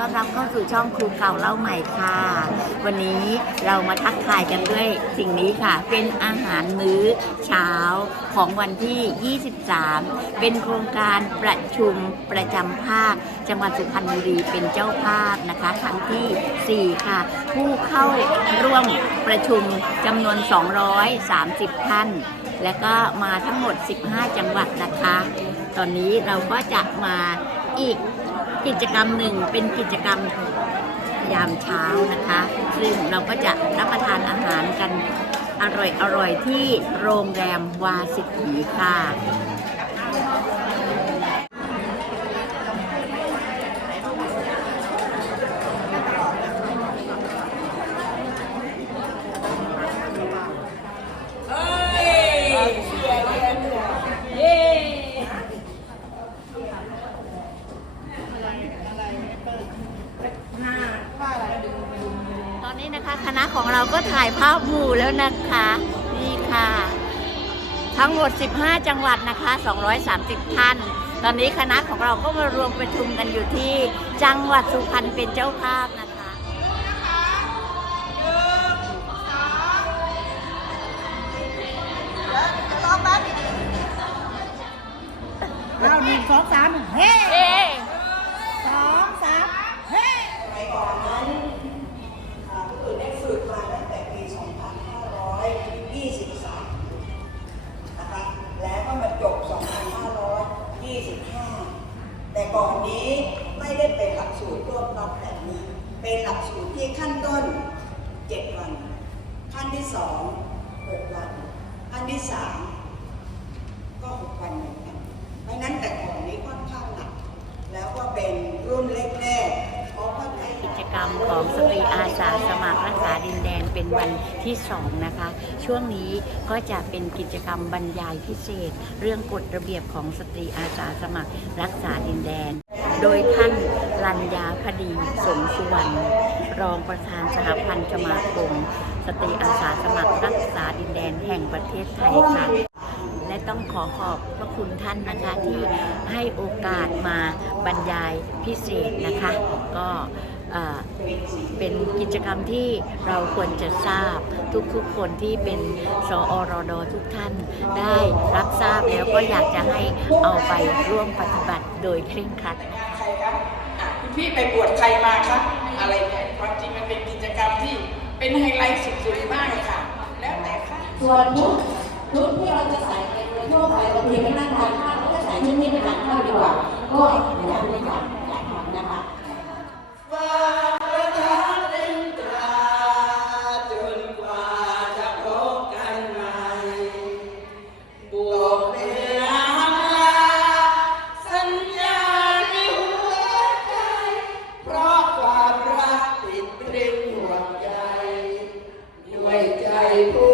เก่าเล่าใหม่ค่ะ วันนี้เรามาทักทายกันด้วยสิ่งนี้ค่ะ เป็นอาหารมื้อเช้าของวันที่ 23 เป็นโครงการประชุมประจำภาค จังหวัดสุพรรณบุรีเป็นเจ้าภาพนะคะครั้งที่ 4 ค่ะ ผู้เข้าร่วมประชุมจำนวน 230 ท่าน และก็มาทั้งหมด 15 จังหวัดนะคะ ตอนนี้เราก็จะมาอีก กิจกรรมหนึ่งเป็นกิจกรรมยามเช้านะคะ ซึ่งเราก็จะรับประทานอาหารกันอร่อยอร่อยๆที่โรงแรมวาสิกีค่ะ ตอนนี้นะคะคณะของ เราก็ถ่ายภาพหมู่แล้วนะคะ นี่ค่ะ ทั้งหมด 15 จังหวัดนะคะ 230 ท่าน ตอนนี้คณะของเราก็มารวมประชุมกันอยู่ที่จังหวัดสุพรรณเป็นเจ้าภาพนะคะเราหนึ่งสองสามเฮ้ ก่อนนี้ไม่ได้เป็นหลักสูตรรวบรับแบบนี้ เป็นหลักสูตรที่ขั้นต้น 7 วัน ขั้นที่ 2 6 วัน ขั้นที่ 3 ก็ 6 วันเหมือนกัน เพราะฉะนั้นแต่ก่อนนี้ค่อนข้างหนัก แล้วก็เป็นรุ่นแรกๆเพราะว่าใน กิจกรรมของสตรีอาสาสมัครรักษาดินแดน เป็นวันที่สองนะคะ ช่วงนี้ก็จะเป็นกิจกรรมบรรยายพิเศษ เรื่องกฎระเบียบของสตรีอาสาสมัคร รักษาดินแดน โดยท่านรัญญาคดีสมสุวรรณรองประธานสหพันธ์สมาคมสตรีอาสาสมัครรักษาดินแดนแห่งประเทศไทยค่ะ และต้องขอขอบพระคุณท่านนะคะที่ให้โอกาสมาบรรยายพิเศษนะคะ ก็เอ่อเป็นกิจกรรมที่เราควรจะทราบทุกๆ คนที่เป็นสอรดทุกท่านได้รับทราบแล้วก็อยากจะให้เอาไปร่วมปฏิบัติโดยเคร่งครัดใครครับอะคุณพี่ไปบวชใครมาครับอะไรเนี่ยความจริงมันเป็นกิจกรรมที่เป็นไฮไลท์สุดๆมากเลยค่ะ แล้วแต่ค่ะส่วนชุดชุดที่เราจะใส่ ในโดยทั่วไปบางทีไม่นั่งทานข้าวก็ใส่ชุดนี้ไปทานข้าวดีกว่าก็อยากไม่อยากอยากทำนะคะฟ้าป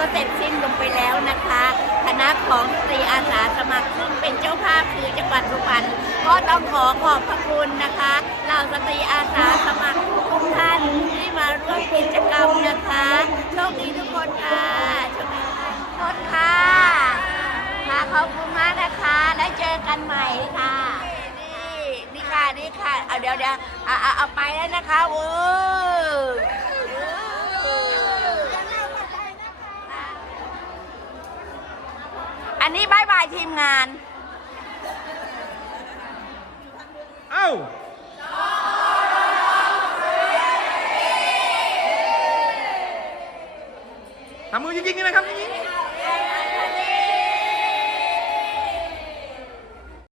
ก็เสร็จสิ้นลงไปแล้วนะคะคณะของสตรีอาสาสมัครซึ่งเป็นเจ้าภาพคือจังหวัดลพบุรีก็ต้องขอขอบพระคุณนะคะเหล่าสตรีอาสาสมัครทุกท่านที่มาร่วมกิจกรรมนะคะโชคดีทุกคนค่ะโชคดีทุกคนค่ะค่ะขอบคุณมากนะคะ แล้วเจอกันใหม่ค่ะนี่นี่ค่ะนี่ค่ะเอาเดี๋ยวเดี๋ยวเอาเอาไปแล้วนะคะวู้นนี้บายบาย ทีมงาน เอ้าทำมือยิงๆนี่นะครับ